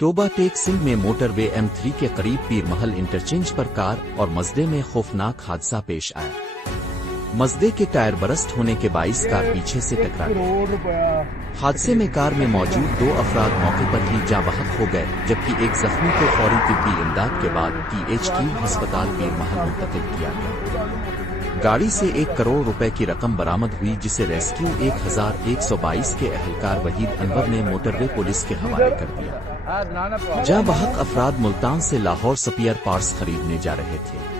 Toba take Singh में motorway M3 के करीब पीर महल इंटरचेंज पर कार और मजदे में खौफनाक हादसा पेश आया। मजदे के टायर बरस्ट होने के बाइस कार पीछे से टकरा गई। हादसे में कार में मौजूद 2 अफराद मौके पर ही जाँ बहक हो गए, जबकि एक जख्मी को फौरी तिब्बी इमदाद के बाद PHQ अस्पताल पीर महल मुंतकिल किया गया। गाड़ी से 1 करोड़ रुपए की रकम बरामद हुई, जिसे रेस्क्यू 1122 के एहलकार वहीद अनवर ने मोटरवे पुलिस के हवाले कर दिया। जाँ बहक अफराद मुल्तान से लाहौर स्पेयर पार्ट्स खरीदने जा रहे थे।